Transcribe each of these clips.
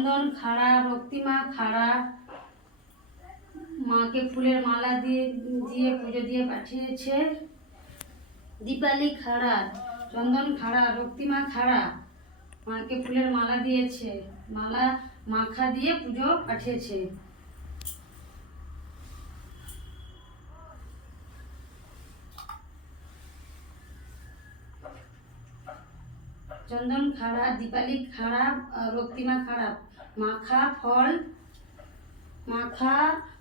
চন্দন খাড়া, রক্তিমা খাড়া মাকে ফুলের মালা দিয়ে দিয়ে পুজো দিয়ে পাঠিয়েছে। দীপালি খাড়া, চন্দন খাড়া, রক্তিমা খাড়া মাকে ফুলের মালা দিয়েছে, মালা মাখা দিয়ে পুজো পাঠিয়েছে। চন্দন খাড়া, দীপালি খাড়া, রক্তিমা খাড়া মাখা ফল মাখা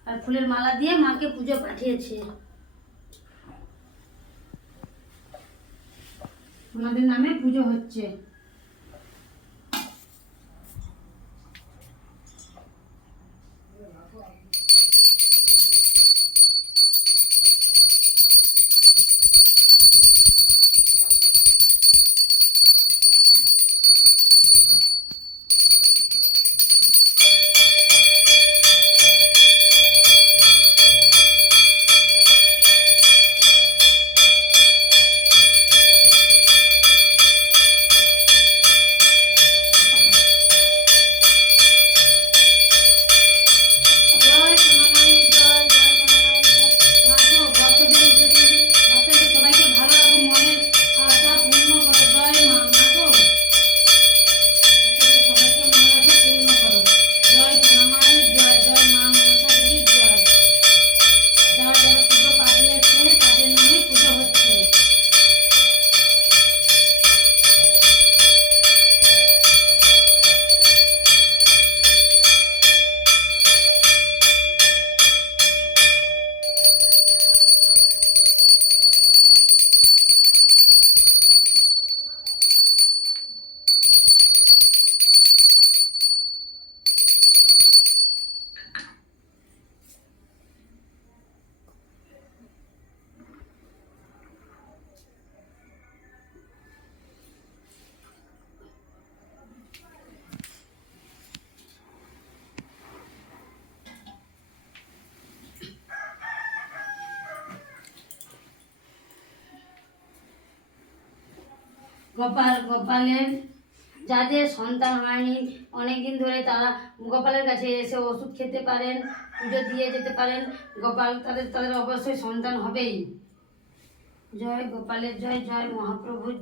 আর ফুলের মালা দিয়ে মাকে পুজো পাঠিয়েছে। ওনাদের নামে পুজো হচ্ছে। গোপালের যাদের সন্তান হয়নি অনেকদিন ধরে তারা গোপালের কাছে এসে ওষুধ খেতে পারেন, পুজো দিয়ে যেতে পারেন। গোপাল তাদের অবশ্যই সন্তান হবেই। জয় গোপালের জয়, জয় মহাপ্রভুর জয়।